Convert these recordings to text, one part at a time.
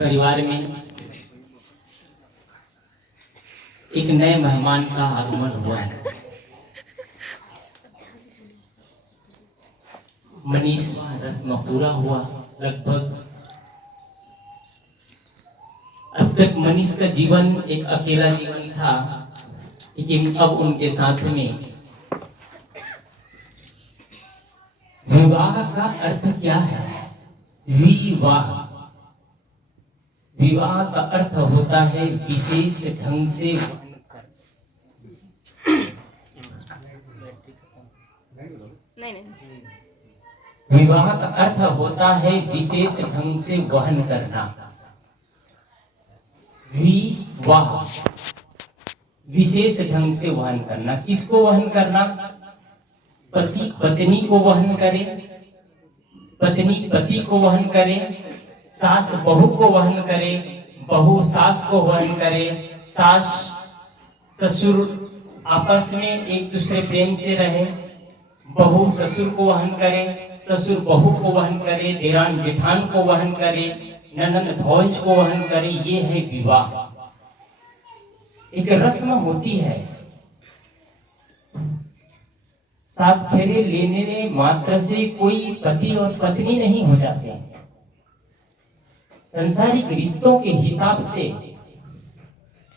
परिवार में एक नए मेहमान का आगमन हुआ है। मनीष रस्म पूरा हुआ लगभग। अब तक मनीष का जीवन एक अकेला जीवन था, लेकिन अब उनके साथ में विवाह का अर्थ क्या है? विवाह विवाह का अर्थ होता है विशेष ढंग से विवाह का अर्थ होता है विशेष ढंग से वहन करना। विवाह विशेष ढंग से वहन करना। किसको वहन करना? पति पत्नी को वहन करे, पत्नी पति को वहन करे, सास बहू को वहन करे, बहू सास को वहन करे, सास ससुर आपस में एक दूसरे प्रेम से रहे, बहू ससुर को वहन करे, ससुर बहू को वहन करे, देरान जेठान को वहन करे, ननद भौज को वहन करे। ये है विवाह। एक रस्म होती है। सात फेरे लेने मात्र से कोई पति और पत्नी नहीं हो जाते। संसारिक रिश्तों के हिसाब से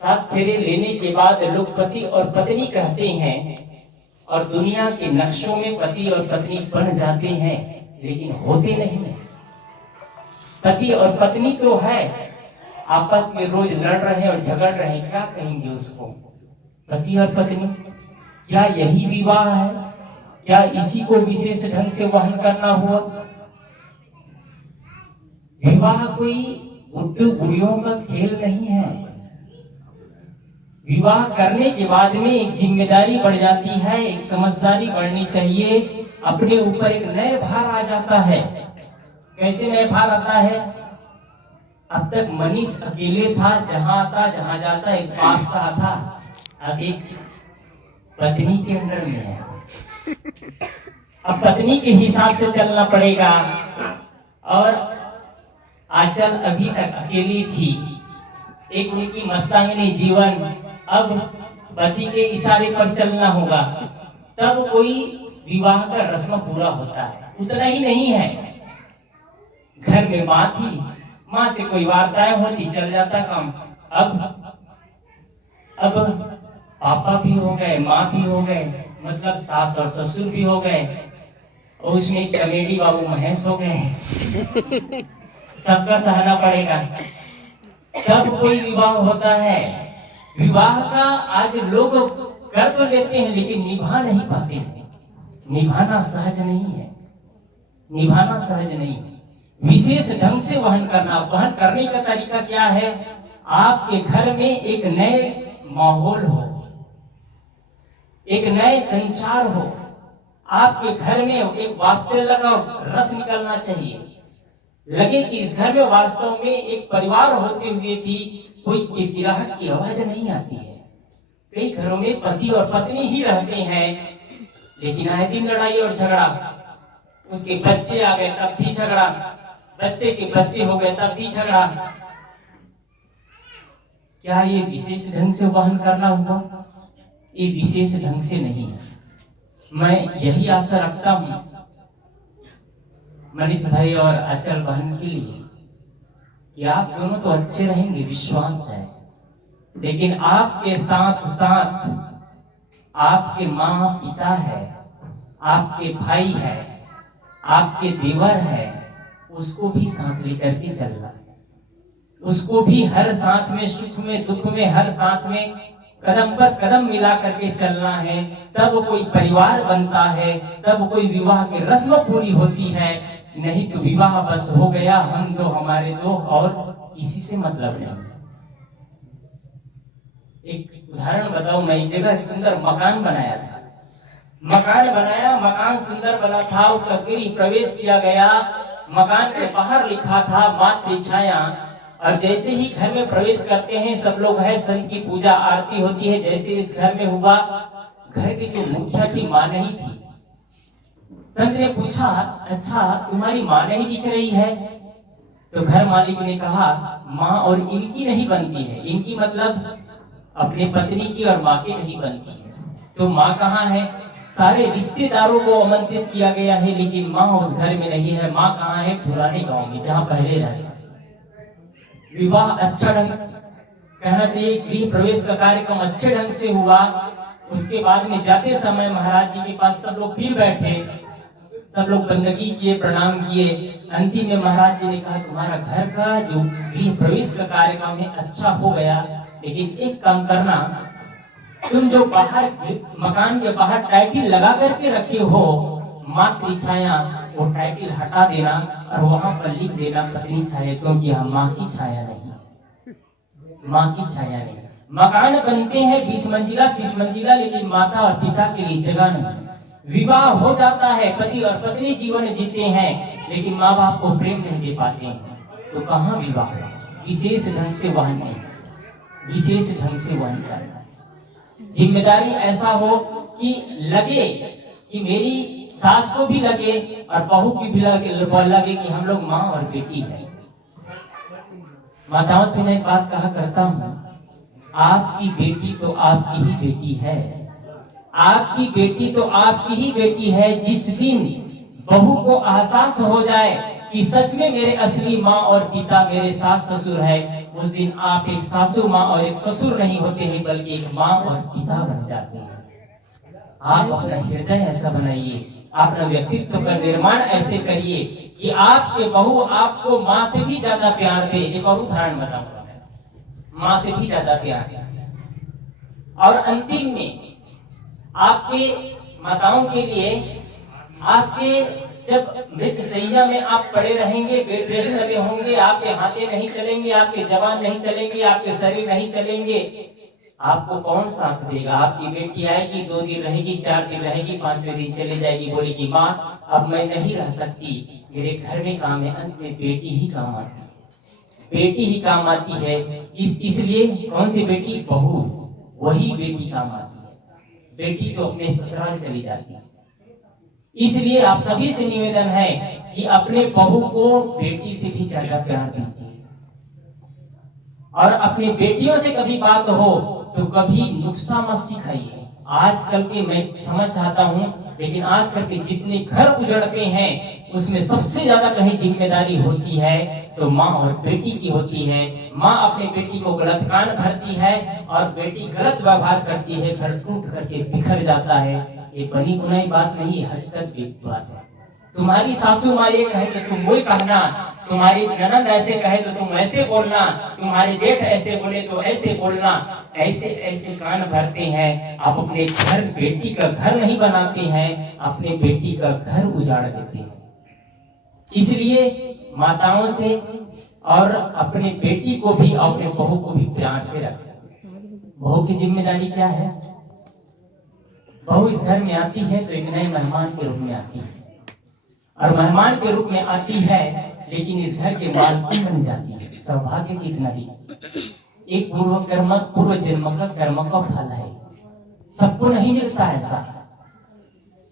सात फेरे लेने के बाद लोग पति और पत्नी कहते हैं और दुनिया के नक्शों में पति और पत्नी बन जाते हैं, लेकिन होते नहीं हैं। पति और पत्नी तो है, आपस में रोज लड़ रहे हैं और झगड़ रहे हैं, क्या कहेंगे उसको? पति और पत्नी। क्या यही विवाह है? क्या इसी को विशेष ढंग से वहन करना हुआ? विवाह कोई बुड्ढू बुढ़ियों का खेल नहीं है। विवाह करने के बाद में एक जिम्मेदारी बढ़ जाती है, एक समझदारी बढ़नी चाहिए। अपने ऊपर एक नए भार आ जाता है। कैसे नए भार आता है? अब तक मनीष अकेले था, जहां आता जहां जाता एक बादशाह था, अब एक पत्नी के अंडर में है। अब पत्नी के हिसाब से चलना पड़ेगा। और आंचल अभी तक अकेली थी, एक उनकी मस्तांगनी जीवन। अब पति के इशारे पर चलना होगा, तब कोई विवाह का रस्म पूरा होता है। उतना ही नहीं है, घर में माँ थी, माँ से कोई वार्ताएं होती, चल जाता काम। अब पापा भी हो गए, माँ भी हो गए, मतलब सास और ससुर भी हो गए, और उसमें कॉमेडी बाबू महेश हो गए। सबका सहना पड़ेगा, तब कोई विवाह होता है। विवाह का आज लोग कर तो लेते हैं, लेकिन निभा नहीं पाते हैं। निभाना सहज नहीं है, निभाना सहज नहीं। विशेष ढंग से वहन करना। वहन करने का तरीका क्या है? आपके घर में एक नए माहौल हो, एक नए संचार हो, आपके घर में एक वात्सल्य का रस निकलना चाहिए। लगे कि इस घर में वास्तव में एक परिवार होते हुए भी कोई किरकिराहट की आवाज नहीं आती है। कई घरों में पति और पत्नी ही रहते हैं, लेकिन आए दिन लड़ाई और झगड़ा। उसके बच्चे आ गए तब भी झगड़ा, बच्चे के बच्चे हो गए तब भी झगड़ा। क्या ये विशेष ढंग से वहन करना हुआ? ये विशेष ढंग से नहीं है। मैं यही आशा रखता हूं मनीष भाई और अचल बहन के लिए कि आप दोनों तो अच्छे रहेंगे, विश्वास है। लेकिन आपके साथ साथ आपके माँ पिता है, आपके भाई है, आपके देवर है, उसको भी साथ लेकर के चलना है। उसको भी हर साथ में, सुख में दुख में, हर साथ में कदम पर कदम मिला करके चलना है। तब कोई परिवार बनता है, तब कोई विवाह की रस्म पूरी होती है। नहीं तो विवाह बस हो गया, हम दो हमारे दो, और इसी से मतलब नहीं। एक उदाहरण बताऊं, मैं एक जगह सुंदर मकान बनाया था। मकान सुंदर बना था, उसका गृह प्रवेश किया गया। मकान के बाहर लिखा था मातृ छाया। और जैसे ही घर में प्रवेश करते हैं, सब लोग है, संत की पूजा आरती होती है। जैसे इस घर में हुआ, घर की जो मुखिया थी माँ नहीं थी। संत ने पूछा, अच्छा तुम्हारी माँ नहीं दिख रही है? तो घर मालिक ने कहा, माँ और इनकी नहीं बनती है, इनकी मतलब अपने पत्नी की और माँ की नहीं बनती है। तो माँ कहाँ है? सारे रिश्तेदारों को आमंत्रित किया गया है, लेकिन माँ उस घर में नहीं है। माँ कहाँ है? पुराने गांव में, जहाँ पहले रहते। विवाह अच्छा ढंग, कहना चाहिए गृह प्रवेश का कार्यक्रम अच्छे ढंग से हुआ। उसके बाद में जाते समय महाराज जी के पास सब लोग फिर बैठे, सब लोग बंदगी किए, प्रणाम किए। अंतिम में महाराज जी ने कहा, तुम्हारा घर का जो गृह प्रवेश का कार्यक्रम है अच्छा हो गया, लेकिन एक काम करना, तुम जो बाहर मकान के बाहर टाइटल लगा करके रखे हो मातृ छाया, वो टाइटल हटा देना और वहां पर लिख देना पत्नी छाया, क्योंकि यह माँ की छाया नहीं, माँ की छाया नहीं। मकान बनते हैं 20 मंजिला 30 मंजिला, लेकिन माता और पिता के लिए जगह नहीं। विवाह हो जाता है, पति और पत्नी जीवन जीते हैं, लेकिन माँ बाप को प्रेम नहीं दे पाते हैं, तो कहाँ विवाह? विशेष ढंग से वहन नहीं, विशेष ढंग से वहन करना। जिम्मेदारी ऐसा हो कि लगे कि मेरी सास को भी लगे और बहू की भी लगे कि हम लोग माँ और बेटी है। माताओं से मैं बात कहा करता हूँ, आपकी बेटी तो आपकी ही बेटी है, आपकी बेटी तो आपकी ही बेटी है। जिस दिन बहू को एहसास हो जाए कि सच में मेरे असली माँ और पिता मेरे सास ससुर है, उस दिन आप एक सासू माँ और एक ससुर नहीं होते हैं, बल्कि एक माँ और पिता बन जाते हैं। आप अपना हृदय ऐसा बनाइए, अपना व्यक्तित्व का निर्माण ऐसे करिए कि आपके बहू आपको माँ से भी ज्यादा प्यार दे। एक और उदाहरण बताऊंगा, माँ से भी ज्यादा प्यार। और अंतिम में आपके माताओं के लिए, आपके जब मृतशैया में आप पड़े रहेंगे, बेड रेस्ट लगे होंगे, आपके हाथे नहीं चलेंगे, आपके जवान नहीं चलेंगे, आपके शरीर नहीं चलेंगे, आपको कौन सांस देगा? आपकी बेटी आएगी, 2 दिन रहेगी, 4 दिन रहेगी, 5वें दिन चले जाएगी, बोलेगी माँ अब मैं नहीं रह सकती, मेरे घर में काम है। अंत में बेटी ही काम आती है, बेटी ही काम आती है। इसलिए कौन सी बेटी? बहू, वही बेटी काम आती है। बेटी तो अपने ससुराल चली जाती है। इसलिए आप सभी से निवेदन है कि अपने बहू को बेटी से भी ज्यादा प्यार दीजिए, और अपनी बेटियों से कभी बात हो तो कभी नुक्सा मत सिखाइए। आजकल के, मैं समझ चाहता हूँ, लेकिन आजकल के जितने घर उजड़ते हैं उसमें सबसे ज्यादा कहीं जिम्मेदारी होती है तो माँ और बेटी की होती है। माँ अपनी बेटी को गलत कान भरती है और बेटी गलत व्यवहार करती है, घर टूट करके बिखर जाता है। ये बनी बुनाई बात नहीं, हकीकत की बात है। तुम्हारी सासू माँ ये कहे तो तुम वही कहना, तुम्हारी ननद ऐसे कहे तो तुम ऐसे बोलना, तुम्हारे जेठ ऐसे बोले तो ऐसे बोलना। ऐसे ऐसे कान भरते हैं, आप अपने घर, बेटी का घर नहीं बनाते हैं, अपने बेटी का घर उजाड़ देते हैं। इसलिए माताओं से और अपने बेटी को भी, अपने बहू को भी प्यार से रखें। बहू की जिम्मेदारी क्या है? बहू इस घर में आती है तो एक नए मेहमान के रूप में आती है, और मेहमान के रूप में आती है लेकिन इस घर के मालकिन बन जाती है। सौभाग्य कितना भी, एक पूर्व जन्म का कर्म का फल है, सबको नहीं मिलता ऐसा।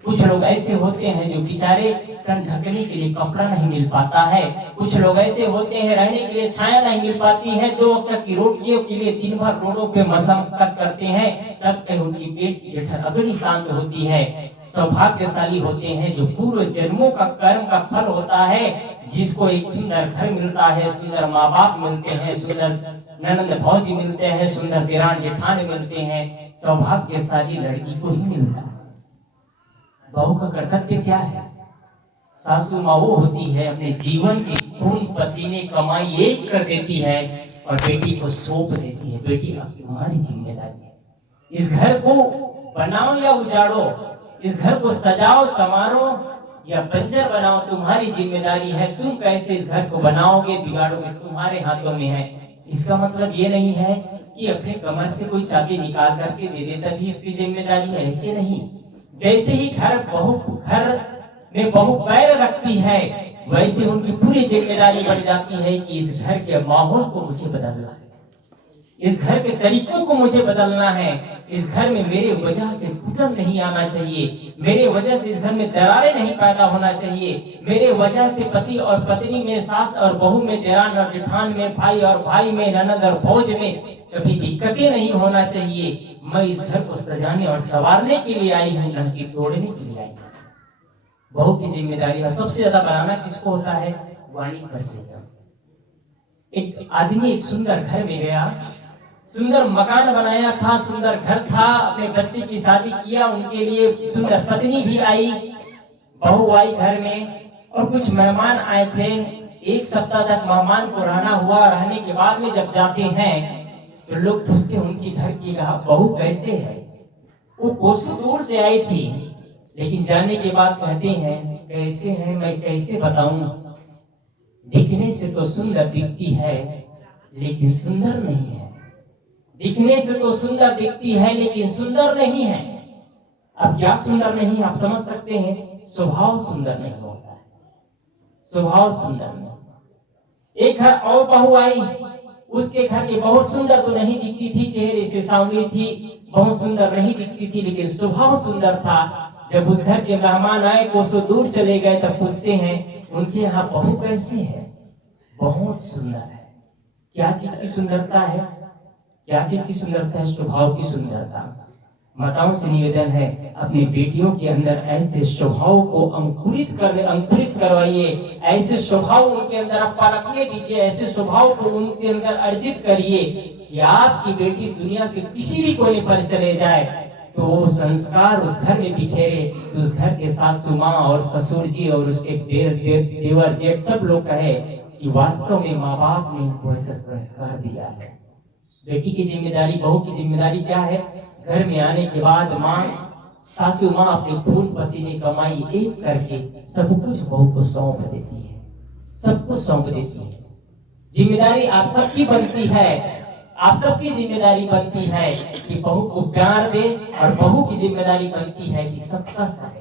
कुछ लोग ऐसे होते हैं जो बेचारे तन ढकने के लिए कपड़ा नहीं मिल पाता है, कुछ लोग ऐसे होते हैं रहने के लिए छाया नहीं मिल पाती है, 2 वक्त की रोटियों के लिए दिन भर रोडों पे मशक्कत करते हैं, तब कहीं उनकी पेट की जठर अग्नि शांत होती है। सौभाग्यशाली होते हैं जो पूर्व जन्मों का कर्म का फल होता है, जिसको एक सुंदर घर मिलता है, सुंदर माँ बाप मिलते हैं, सुंदर ननद भौजी मिलते हैं, सुंदर देरान जेठान मिलते हैं। सौभाग्यशाली लड़की को ही मिलता है। बहू का कर्तव्य क्या है? सासू माँ वो होती है अपने जीवन की खून पसीने कमाई एक कर देती है और बेटी को सौंप देती है, बेटी अब तुम्हारी जिम्मेदारी है। इस घर को बनाओ या उजाड़ो, इस घर को सजाओ संवारो या बंजर बनाओ, तुम्हारी जिम्मेदारी है। तुम कैसे इस घर को बनाओगे बिगाड़ोगे, तुम्हारे हाथों में है। इसका मतलब ये नहीं है कि अपने कमर से कोई चाबी निकाल करके दे दे तभी इसकी जिम्मेदारी है, ऐसे नहीं। जैसे ही घर में बहू पैर रखती है, वैसे उनकी पूरी जिम्मेदारी बढ़ जाती है कि इस घर के माहौल को मुझे बदलना है, इस घर के तरीकों को मुझे बदलना है, इस घर में मेरे वजह से फुटन नहीं आना चाहिए, मेरे वजह से इस घर में दरारें नहीं पैदा होना चाहिए, मेरे वजह से पति और पत्नी में, सास और बहू में, देरान और जेठान में, भाई और भाई में, ननद और भौज में कभी दिक्कतें नहीं होना चाहिए। मैं इस घर को सजाने और संवारने के लिए आई हूँ, न कि तोड़ने के लिए आई हूँ। बहू की जिम्मेदारी है। सबसे ज्यादा बनाना किसको होता है? वाणी पर से। एक आदमी एक सुंदर घर में गया, सुंदर मकान बनाया था, सुंदर घर था, अपने बच्चे की शादी किया, उनके लिए सुंदर पत्नी भी आई, बहू आई घर में, और कुछ मेहमान आए थे। एक सप्ताह तक मेहमान को रहना हुआ। रहने के बाद में जब जाते हैं तो लोग पूछते हैं उनकी घर की बहू कैसे है। वो कोसों दूर से आई थी, लेकिन जाने के बाद कहते हैं कैसे है मैं कैसे बताऊं, दिखने से तो सुंदर दिखती है लेकिन सुंदर नहीं है, दिखने से तो सुंदर दिखती है लेकिन सुंदर नहीं है। अब क्या सुंदर नहीं, आप समझ सकते हैं, स्वभाव सुंदर नहीं होता है, स्वभाव सुंदर नहीं। एक घर और बहू आई, उसके घर की बहुत सुंदर तो नहीं दिखती थी, चेहरे से सांवली थी, बहुत सुंदर नहीं दिखती थी, लेकिन स्वभाव सुंदर था। जब उस घर के मेहमान आए, कोसों दूर चले गए, तब पूछते हैं उनके यहाँ बहू कैसी है? बहुत सुंदर है। क्या चीज की सुंदरता है? क्या चीज की सुंदरता है? स्वभाव की सुंदरता। माताओं से निवेदन है, अपनी बेटियों के अंदर ऐसे स्वभाव को अंकुरित करवाइए, ऐसे स्वभाव उनके अंदर आप पनपने दीजिए, ऐसे स्वभाव को उनके अंदर अर्जित करिए कि आपकी बेटी दुनिया के किसी भी कोने पर चले जाए तो वो संस्कार उस घर में बिखेरे, तो उस घर के सासू माँ और ससुर जी और उसके देवर जेठ सब लोग कहे कि वास्तव में माँ बाप ने उनको ऐसा संस्कार दिया है। बेटी की जिम्मेदारी, बहू की जिम्मेदारी क्या है? घर में आने के बाद माँ, सासू माँ अपने खून पसीने कमाई एक करके सब कुछ बहू को सौंप देती है, सब कुछ सौंप देती है। जिम्मेदारी आप सबकी बनती है, आप सबकी जिम्मेदारी बनती है कि बहू को प्यार दे, और बहू की जिम्मेदारी बनती है कि सबका साथ।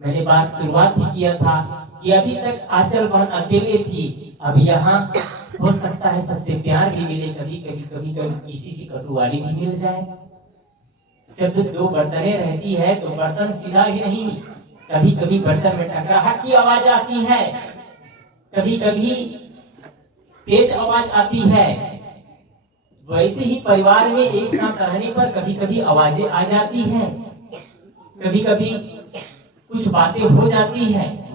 मैंने बात शुरुआत ही किया था कि अभी तक आंचल बहन अकेले थी, अब यहाँ हो सकता है सबसे प्यार भी मिले, कभी कभी किसी से कटुवाली भी मिल जाए। जब दो बर्तनें रहती है तो बर्तन सीधा ही नहीं, कभी कभी बर्तन में टकराहट की आवाज आती है, कभी कभी तेज आवाज आती है। वैसे ही परिवार में एक साथ रहने पर कभी कभी आवाजें आ जाती हैं, कभी कभी कुछ बातें हो जाती हैं।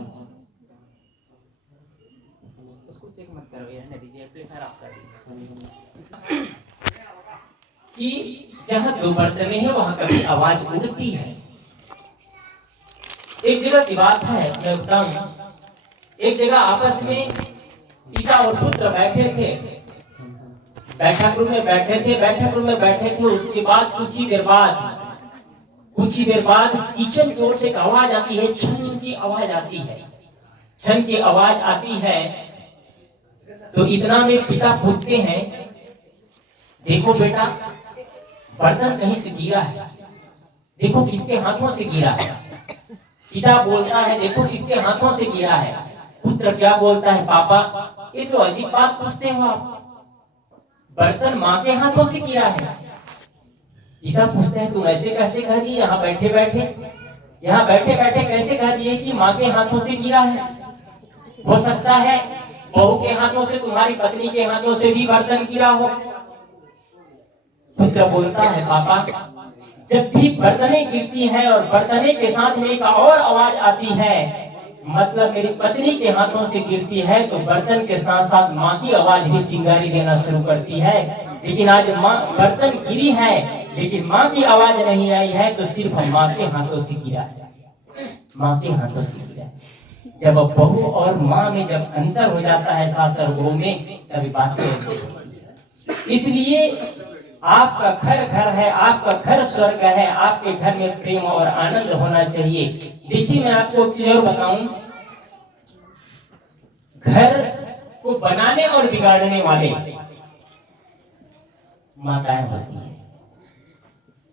कि जहाँ दो बर्तनें हैं वहां कभी आवाज उठती है। एक जगह की बात है, मैं बताऊं, एक जगह आपस में पिता और पुत्र बैठे थे, बैठक रूम में बैठे थे। उसके बाद कुछ ही देर बाद किचन जोर से एक आवाज आती है, छन की आवाज आती है, छन की आवाज आती है। तो इतना में पिता पूछते हैं, देखो बेटा, बर्तन कहीं से गिरा है, देखो किसके हाथों से गिरा है। पिता बोलता है, देखो किसके हाथों से गिरा है। पुत्र क्या बोलता है, पापा ये तो अजीब बात पूछते हो आप, बर्तन माँ के हाथों से गिरा है। पिता पूछते हैं, तुम ऐसे कैसे कह दिए, यहाँ बैठे बैठे कैसे कह दिए कि माँ के हाथों से गिरा है? हो सकता है बहू के हाथों से, तुम्हारी पत्नी के हाथों से भी बर्तन गिरा हो। पुत्र बोलता है, पापा जब भी बर्तने गिरती है और बर्तने के साथ में एक और आवाज आती है, मतलब मेरी पत्नी के हाथों से गिरती है, तो बर्तन के साथ साथ माँ की आवाज भी चिंगारी देना शुरू करती है। लेकिन आज माँ बर्तन गिरी है लेकिन माँ की आवाज नहीं आई है, तो सिर्फ माँ के हाथों से गिरा है, माँ के हाथों से गिरा है। जब बहू और माँ में जब अंतर हो जाता है, सास और बहू में, तभी बातें ऐसे होती है। इसलिए आपका घर है, आपका घर स्वर्ग है, आपके घर में प्रेम और आनंद होना चाहिए। देखिए मैं आपको एक चीज और बताऊं, घर को बनाने और बिगाड़ने वाले माताएं होती है,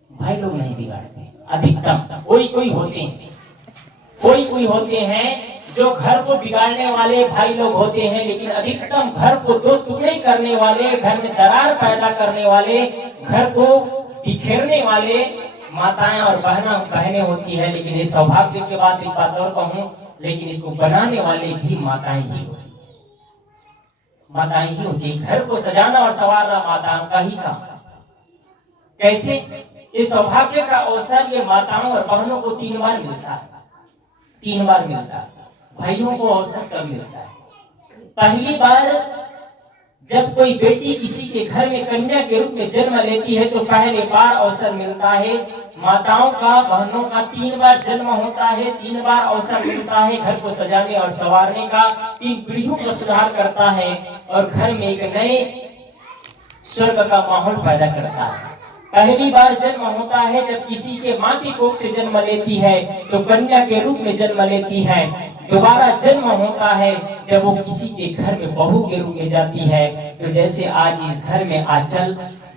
भाई लोग नहीं बिगाड़ते। अधिकतम कोई होते हैं जो घर को बिगाड़ने वाले भाई लोग होते हैं, लेकिन अधिकतम घर को दो टुकड़े करने वाले, घर में दरार पैदा करने वाले, घर को बिखेरने वाले माताएं और बहनें होती है, लेकिन ये सौभाग्य के बाद एक बात और कहूं, लेकिन इसको बनाने वाले भी माताएं ही होती, माताएं ही होती। घर को सजाना और संवारना माताओं का ही काम। कैसे? ये सौभाग्य का अवसर ये माताओं और बहनों को 3 बार मिलता है, 3 बार मिलता है। भाइयों को अवसर कब मिलता है? पहली बार जब कोई बेटी किसी के घर में कन्या के रूप में जन्म लेती है तो पहले बार अवसर मिलता है। माताओं का, बहनों का 3 बार जन्म होता है, 3 बार अवसर मिलता है घर को सजाने और संवारने का, 3 पीढ़ियों का सुधार करता है और घर में एक नए स्वर्ग का माहौल पैदा करता है। पहली बार जन्म होता है जब किसी के माँ की कोख से जन्म लेती है तो कन्या के रूप में जन्म लेती है। दोबारा जन्म होता है जब वो किसी के घर में बहू के रूप में जाती है। तो जैसे आज इस घर में आंचल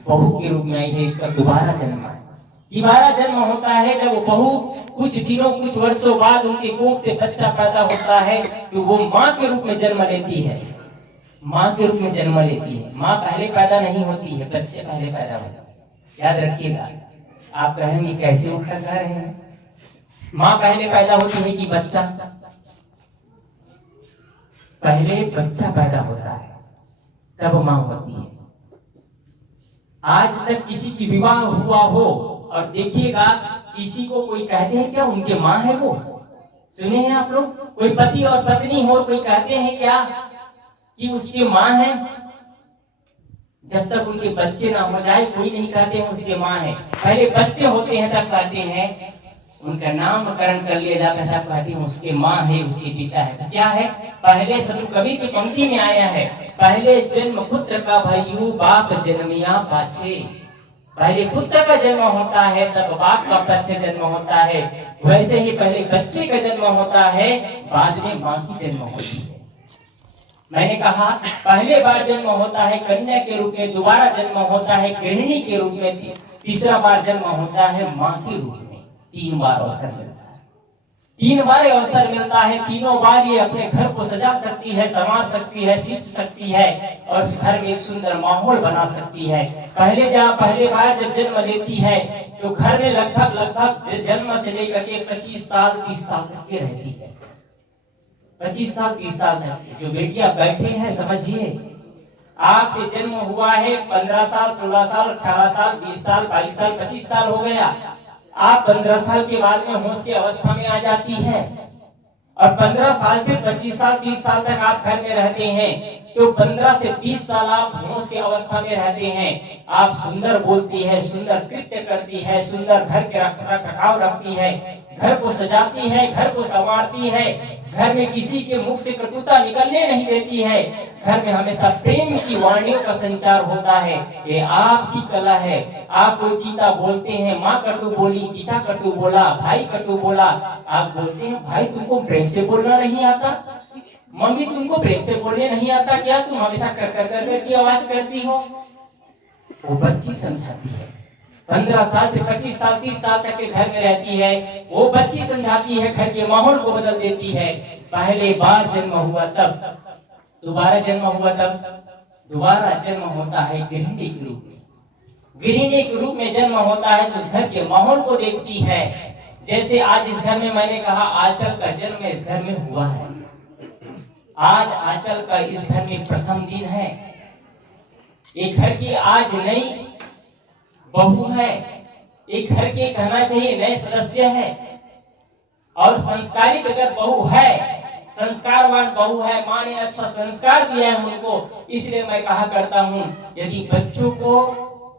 बहू के रूप में आई है, इसका दोबारा जन्म है। दोबारा जन्म होता है जब वो बहू कुछ दिनों, कुछ वर्षों बाद उनके कोख से बच्चा पैदा होता है तो वो माँ के रूप में जन्म लेती है, माँ के रूप में जन्म लेती है। माँ पहले पैदा नहीं होती है, बच्चे पहले पैदा होते हैं। याद रखिएगा। आप कहेंगे कैसे उल्टा कह रहे हैं? माँ पहले पैदा होती है कि बच्चा? पहले बच्चा पैदा होता है तब माँ होती है। आज तक किसी की विवाह हुआ हो और देखिएगा किसी को कोई कहते हैं क्या उनके माँ है वो? सुने हैं आप लोग? कोई पति और पत्नी हो, कोई कहते हैं क्या कि उसकी माँ है? जब तक उनके बच्चे ना हो जाए कोई नहीं कहते हैं उसके माँ है। पहले बच्चे होते हैं तब कहते हैं, उनका नामकरण कर लिया जाता है तब कहते हैं उसके माँ है, उसके पिता है। क्या है? पहले संत कवि की पंक्ति में आया है, पहले जन्म पुत्र का भयु बाप जन्मिया पाछे। पहले पुत्र का जन्म होता है तब बाप का पीछे जन्म होता है। वैसे ही पहले बच्चे का जन्म होता है, बाद में माँ की जन्म होती है। मैंने कहा पहले बार जन्म होता है कन्या के रूप में, दोबारा जन्म होता है गृहिणी के रूप में, तीसरा बार जन्म होता है माँ के रूप में। 3 बार अवसर मिलता है, 3 बार अवसर मिलता है। तीनों बार ये अपने घर को सजा सकती है, संवार सकती है, सींच सकती है और उस घर में एक सुंदर माहौल बना सकती है। पहले बार जब जन्म लेती है तो घर में लगभग जन्म से लेकर के 25 साल 30 साल तक के रहती है। 25 साल 30 साल तक। जो बेटियां बैठे हैं समझिए, आपके जन्म हुआ है 15 साल 16 साल 18 साल 20 साल 22 साल 25 साल हो गया। आप 15 साल के बाद में होश की अवस्था में आ जाती है और 15 साल से 25 साल 30 साल तक आप घर में रहते हैं तो 15 से 20 साल आप होश की अवस्था में रहते हैं। आप सुंदर बोलती है, सुंदर कृत्य करती है, सुंदर घर के रखरखाव रखती है, घर को सजाती है, घर को संवारती है, घर में किसी के मुख से कटुता निकलने नहीं देती है, घर में हमेशा प्रेम की वाणियों का संचार होता है। ये आपकी कला है। आप कोई गीता बोलते हैं, माँ कटु बोली, पिता कटु बोला, भाई कटु बोला। आप बोलते हैं भाई तुमको प्रेम से बोलना नहीं आता, मम्मी तुमको प्रेम से बोलने नहीं आता क्या? तुम हमेशा कर की आवाज करती हो। वो बच्ची समझाती है। 15 साल से 25 साल 30 साल तक के घर में रहती है, वो बच्ची समझाती है, घर के माहौल को बदल देती है। पहले बार जन्म हुआ तब, दोबारा जन्म हुआ तब, दोबारा जन्म होता है गृहिणी के रूप में। गृहिणी के रूप में जन्म होता है तो घर के माहौल को देखती है। जैसे आज इस घर में मैंने कहा आंचल का जन्म इस घर में हुआ है। आज आंचल का इस घर में प्रथम दिन है। एक घर की आज नई बहू है, एक घर के कहना चाहिए नए सदस्य है। और संस्कारित अगर बहू है, संस्कारवान बहू है, माँ ने अच्छा संस्कार दिया है उनको, इसलिए मैं कहा करता हूँ यदि बच्चों को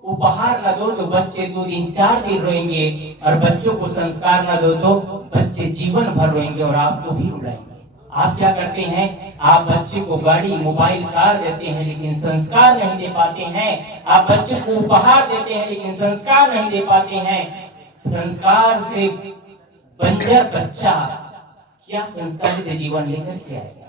उपहार न दो तो बच्चे 2 दिन 4 दिन रोएंगे और बच्चों को संस्कार न दो तो बच्चे जीवन भर रोएंगे और आपको भी रुलाएंगे। आप क्या करते हैं? आप बच्चे को गाड़ी मोबाइल कार देते हैं लेकिन संस्कार नहीं दे पाते हैं। आप बच्चे को उपहार देते हैं लेकिन संस्कार नहीं दे पाते हैं। संस्कार से बंजर बच्चा क्या संस्कारित जीवन लेकर के आएगा?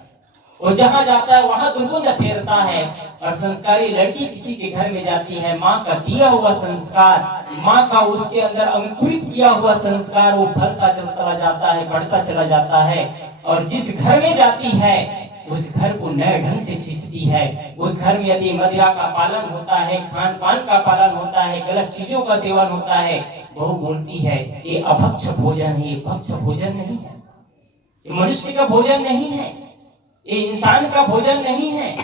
वो जहाँ जाता है वहां दुर्गुण फेरता है। और संस्कारी लड़की किसी के घर में जाती है, माँ का दिया हुआ संस्कार, माँ का उसके अंदर अंकुरित किया हुआ संस्कार वो फलता चला जाता है, बढ़ता चला जाता है। और जिस घर में जाती है उस घर को नए ढंग से सींचती है। उस घर में यदि मदिरा का पालन होता है, खान पान का पालन होता है, गलत चीजों का सेवन होता है, बहू बोलती है ये अभक्ष भोजन है, ये भक्ष भोजन नहीं है, ये मनुष्य का भोजन नहीं है, ये इंसान का भोजन नहीं है।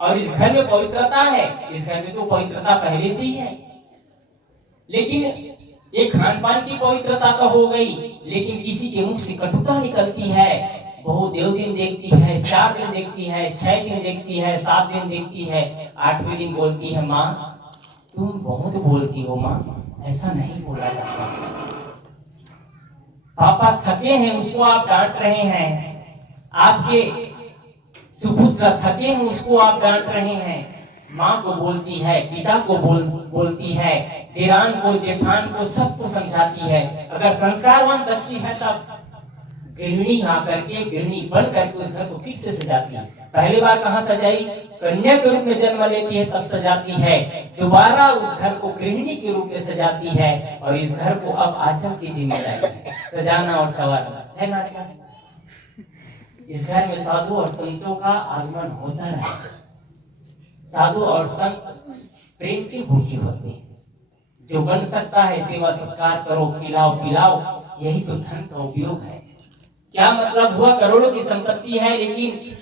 और इस घर में पवित्रता है, इस घर में तो पवित्रता पहले से ही है, लेकिन ये खान पान की पवित्रता तो हो गई, लेकिन किसी के मुख से कटुता निकलती है। बहू देव दिन देखती है, 4 दिन देखती है, 6 दिन देखती है, 7 दिन देखती है, 8वें दिन बोलती है माँ तुम बहुत बोलती हो माँ, ऐसा नहीं बोला जाता। पापा थके हैं उसको आप डांट रहे हैं, आपके सुपुत्र थके हैं उसको आप डांट रहे हैं। माँ को बोलती है, पिता को बोलती है, देरान को, जेठान को, सबको समझाती है। अगर संस्कारवान बच्ची है तब गृहिणी आकर के, गृहिणी बन करके उस घर को फिर से सजाती है। पहली बार कहाँ सजाई? कन्या के रूप में जन्म लेती है तब सजाती है, दोबारा उस घर को गृहिणी के रूप में सजाती है। और इस घर को अब आंचल की जिम्मेदारी है, सजाना और संवारना है ना। इस घर में साधु और संतों का आगमन होता रहे। साधु और संत प्रेम के भूखे होते हैं, जो बन सकता है सेवा सत्कार करो, खिलाओ पिलाओ, यही तो धन का उपयोग है। क्या मतलब हुआ करोड़ों की संपत्ति है, लेकिन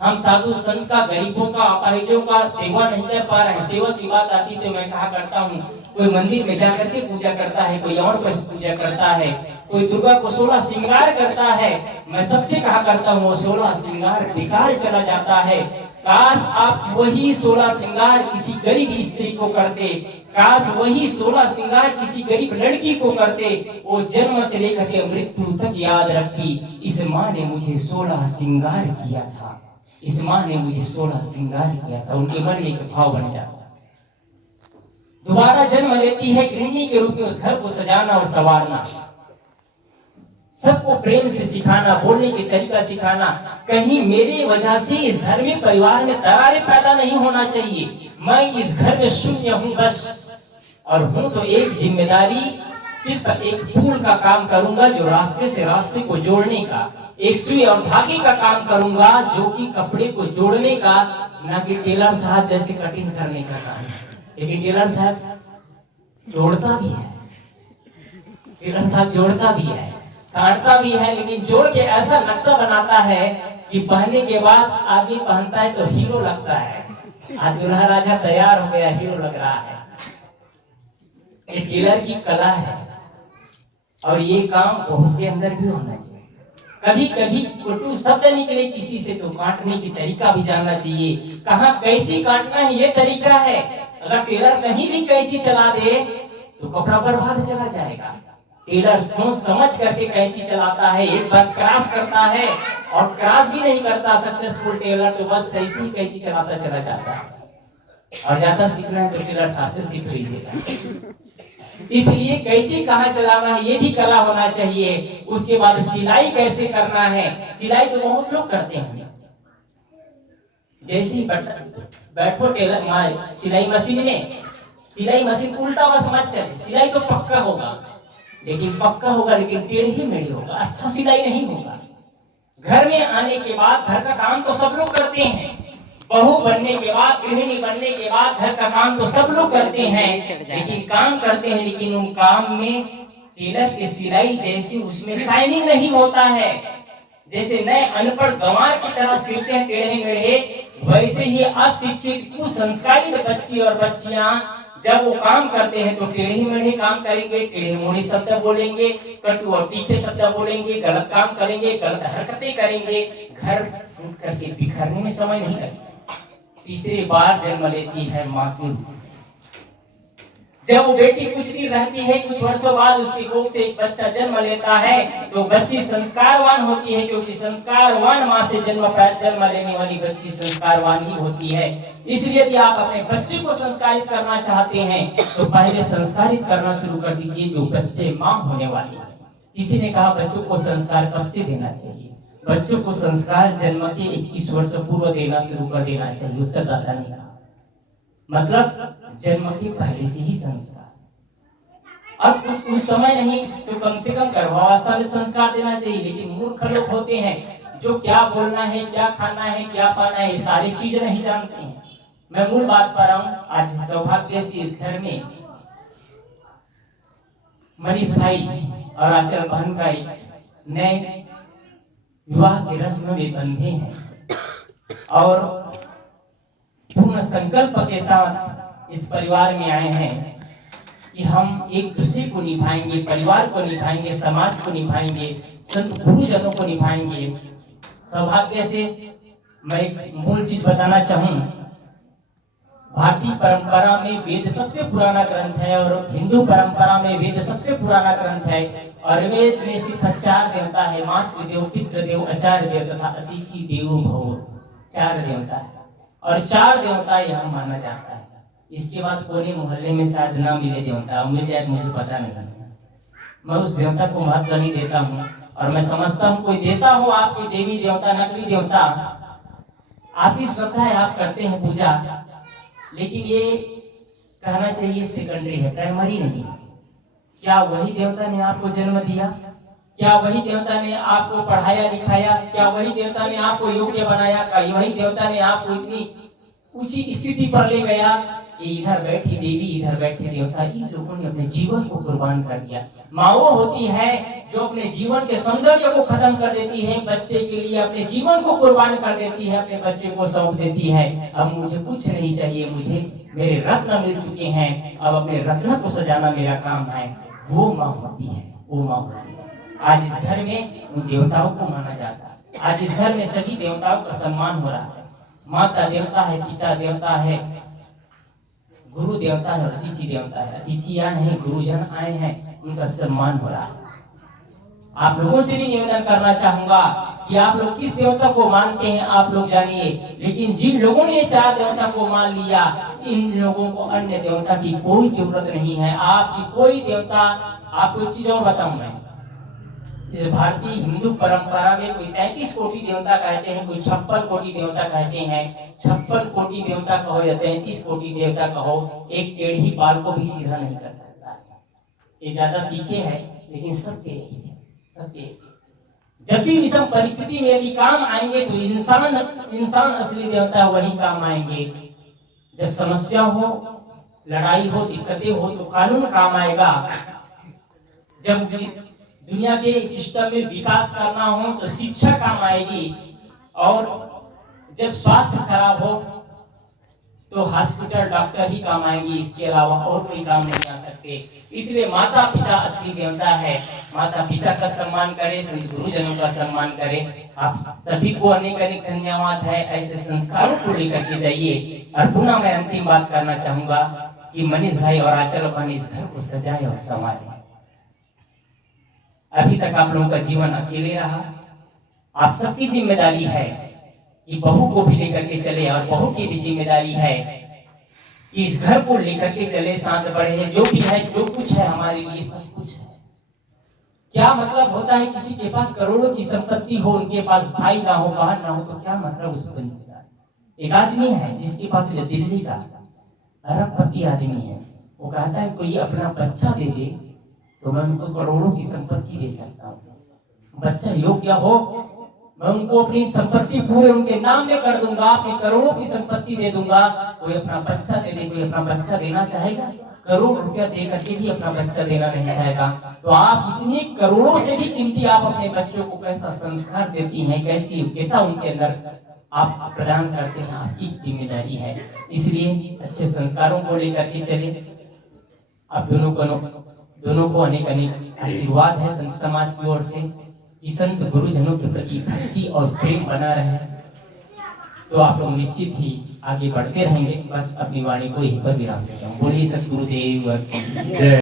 हम साधु संत का, गरीबों का, अपाहिजों का सेवा नहीं कर पा रहे हैं। सेवा की बात आती तो मैं कहा करता हूँ, कोई मंदिर में जाकर के पूजा करता है, कोई और कोई पूजा करता है, कोई दुर्गा को 16 श्रृंगार करता है। मैं सबसे कहा करता हूँ वो 16 श्रृंगार बेकार चला जाता है। काश आप वही 16 श्रृंगार किसी गरीब स्त्री को करते, काश वही 16 श्रृंगार किसी गरीब लड़की को करते। वो जन्म से लेकर के मृत्यु तक याद रखती, इस माँ ने मुझे 16 श्रृंगार किया था, इस माँ ने मुझे 16 श्रृंगार किया था। उनके मन में एक भाव बन जाता। दोबारा जन्म लेती है गृहिणी के रूप में उस घर को सजाना और संवारना, सबको प्रेम से सिखाना, बोलने के तरीका सिखाना। कहीं मेरी वजह से इस घर में, परिवार में दरारें पैदा नहीं होना चाहिए। मैं इस घर में शून्य हूँ बस, और हूँ तो एक जिम्मेदारी, सिर्फ एक पुल का काम करूंगा जो रास्ते से रास्ते को जोड़ने का, एक सुई और धागे का काम करूंगा जो कि कपड़े को जोड़ने का, ना कि टेलर साहब जैसे कटिंग करने का काम। लेकिन टेलर साहब जोड़ता भी है, टेलर साहब जोड़ता भी है, काटता भी है, लेकिन जोड़ के ऐसा नक्शा बनाता है कि पहनने के बाद आगे पहनता है तो हीरो लगता है। आज दूल्हा राजा तैयार हो गया, हीरो लग रहा है। ये टेलर की कला है, और ये काम बहू के अंदर भी होना चाहिए। कभी कभी कटु शब्द निकले किसी से तो काटने की तरीका भी जानना चाहिए। कहाँ कैंची काटना है ये तरीका है। अगर टेलर कहीं भी कैंची चला दे तो कपड़ा बर्बाद चला जाएगा। टेलर सोच समझ करके कैंची चलाता है, एक बार क्रॉस करता है, और क्रॉस भी नहीं करता सक्सेसफुल टेलर तो बस ऐसे ही कैंची चलाता चला जाता है। और ज्यादा सीखना है तो टेलर साथ से सीख लीजिएगा। इसलिए कैंची कहाँ चलाना है ये भी कला होना चाहिए। उसके बाद सिलाई कैसे करना है, सिलाई तो बहुत लोग करते हैं। जैसे बैठो टेलर सिलाई मशीन में, सिलाई मशीन उल्टा बस मत चले, सिलाई तो पक्का होगा, लेकिन पक्का होगा लेकिन टेढ़ी मेढ़ी होगा, अच्छा सिलाई नहीं होगा। घर में आने के बाद घर का काम तो सब लोग करते हैं, बहू बनने के बाद, गृहिणी बनने के बाद घर का काम तो सब लोग करते हैं, लेकिन काम करते हैं, लेकिन उन काम में टेलर की सिलाई जैसी उसमें शाइनिंग नहीं होता है। जैसे नए अनपढ़ गंवार की तरह सिलते हैं टेढ़े मेढ़े, वैसे ही अशिक्षित कुसंस्कारित बच्ची और बच्चियां जब वो काम करते हैं तो टेढ़े मेढ़े काम करेंगे, टेढ़े मोढ़े शब्द बोलेंगे, कटु और तीखे शब्द बोलेंगे, गलत काम करेंगे, गलत हरकतें करेंगे, घर टूट करके बिखरने में समय नहीं लगता। तीसरी बार जन्म लेती है माँ के रूप। जब वो बेटी कुछ दिन रहती है, कुछ वर्षों बाद उसकी कोख से एक बच्चा जन्म लेता है तो बच्ची संस्कारवान होती है, क्योंकि संस्कारवान माँ से जन्म लेने वाली बच्ची संस्कारवान ही होती है। इसलिए यदि आप अपने बच्चे को संस्कारित करना चाहते हैं तो पहले संस्कारित करना शुरू कर दीजिए जो बच्चे माँ होने वाली है। किसी ने कहा बच्चों को संस्कार कब से देना चाहिए? बच्चों को संस्कार जन्म के 21 वर्ष पूर्व देना शुरू कर देना चाहिए। उत्तरदाता ने कहा मतलब जन्म के पहले से ही संस्कार। अब कुछ उस समय नहीं तो कम से कम गर्भावस्था में संस्कार देना चाहिए, लेकिन मूर्ख लोग होते हैं जो क्या बोलना है, क्या खाना है, क्या पाना है, ये सारी चीज नहीं जानते हैं। मैं मूल बात पर आऊं। आज सौभाग्य से इस घर में मनीष भाई और आंचल बहन का एक नए विवाह की रस्म में बंधे हैं और पूर्ण संकल्प के साथ इस परिवार में आए हैं कि हम एक दूसरे को निभाएंगे, परिवार को निभाएंगे, समाज को निभाएंगे, संत गुरुजनों को निभाएंगे। सौभाग्य से मैं एक मूल चीज बताना चाहूं। भारतीय परंपरा में वेद सबसे पुराना ग्रंथ है और हिंदू परंपरा में वेद सबसे पुराना ग्रंथ है और वेद में सिर्फ 4 देवता है, मातृदेव, पितृदेव, आचार्य देव तथा अतिथि देवो भव। 4 देवता है और 4 देवता यहाँ माना जाता है। इसके बाद कोने मोहल्ले में शायद ना मिले देवता, मिल जाए मुझे पता नहीं। मैं उस देवता को महत्व नहीं देता हूँ और मैं समझता हूँ कोई देता हो आपकी देवी देवता, नकली देवता, आपकी श्रद्धा है, आप करते हैं पूजा, लेकिन ये कहना चाहिए सेकेंडरी है, प्राइमरी नहीं। क्या वही देवता ने आपको जन्म दिया? क्या वही देवता ने आपको पढ़ाया लिखाया? क्या वही देवता ने आपको योग्य बनाया? क्या वही देवता ने आपको इतनी ऊंची स्थिति पर ले गया? ये इधर बैठी देवी, इधर बैठे देवता, इन लोगों ने अपने जीवन को कुर्बान कर दिया। माँ वो होती है जो अपने जीवन के सौंदर्य को खत्म कर देती है, बच्चे के लिए अपने जीवन को कुर्बान कर देती है, अपने बच्चे को सौंप देती है। अब मुझे कुछ नहीं चाहिए, मुझे मेरे रत्न मिल चुके हैं, अब अपने रत्न को सजाना मेरा काम है। वो माँ होती है, वो माँ होती है। आज इस घर में उन देवताओं को माना जाता है। आज इस घर में सभी देवताओं का सम्मान हो रहा है। माता देवता है, पिता देवता है, गुरु देवता है, अतिथि देवता है। अतिथि आए हैं, गुरुजन आए हैं, उनका सम्मान हो रहा है। आप लोगों से भी निवेदन करना चाहूंगा कि आप लोग किस देवता को मानते हैं आप लोग जानिए, लेकिन जिन लोगों ने 4 देवता को मान लिया, इन लोगों को अन्य देवता की कोई जरूरत नहीं है। आपकी कोई देवता, आपको एक चीज और बताऊं मैं, इस भारतीय हिंदू परंपरा में कोई 33 कोटि देवता कहते हैं, कोई 56 कोटि देवता कहते हैं। 56 कोटि देवता कहो या 33 कोटि देवता कहो, एक टेढ़ी बाल को भी सीधा नहीं कर सकता। ये ज्यादा तीखे है लेकिन सत्य यही है, सत्य। जब भी विषम परिस्थिति में यदि काम आएंगे तो इंसान असली देवता वही काम आएंगे। जब समस्या हो, लड़ाई हो, दिक्कतें हो तो कानून काम आएगा। जब दुनिया के सिस्टम में विकास करना हो तो शिक्षा काम आएगी और जब स्वास्थ्य खराब हो तो हॉस्पिटल, डॉक्टर ही काम आएंगे, इसके अलावा और कोई काम नहीं आ सकते। इसलिए माता पिता असली देवता है। माता पिता का सम्मान करें, संत गुरुजनों का सम्मान करें। आप सभी को अनेक अनेक धन्यवाद है। ऐसे संस्कारों को लेकर के जाइए। और पुनः मैं अंतिम बात करना चाहूंगा कि मनीष भाई और आंचल बहन इस घर को सजाए और संवारे। अभी तक आप लोगों का जीवन अकेले रहा। आप सबकी जिम्मेदारी है कि बहू को भी लेकर के चले और बहू की भी जिम्मेदारी है कि इस घर को लेकर के चले, साथ बढ़े। जो भी है, जो कुछ है हमारे लिए सब कुछ है। क्या मतलब होता है किसी के पास करोड़ों की संपत्ति हो, उनके पास भाई ना हो, बहन ना हो, तो क्या मतलब उस बंदे का? एक आदमी है जिसके पास दिल्ली का अरबपति आदमी है, वो कहता है कोई अपना बच्चा दे दे तो मैं उनको करोड़ों की संपत्ति दे सकता हूँ। बच्चा योग्य हो, मैं उनको अपनी संपत्ति पूरे उनके नाम में कर दूंगा, अपनी करोड़ों की संपत्ति दे दूंगा। कोई अपना बच्चा दे दे, कोई अपना बच्चा देना चाहेगा? करोड़ रुपया दे करके भी अपना बच्चा देना नहीं चाहेगा। तो आप इतनी करोड़ों से भी कीमती आप अपने बच्चों को कैसा संस्कार देती हैं, कैसी योग्यता उनके अंदर आप प्रदान करते हैं, आपकी जिम्मेदारी है। इसलिए अच्छे संस्कारों को लेकर के चले। आप दोनों को अनेक अनेक आशीर्वाद है संत समाज की ओर से कि संत गुरुजनों के प्रति भक्ति और प्रेम बना रहे। तो आप लोग निश्चित ही आगे बढ़ते रहेंगे। बस अपनी वाणी को यहीं पर विराम देता हूँ। बोलिए सतगुरुदेव की जय।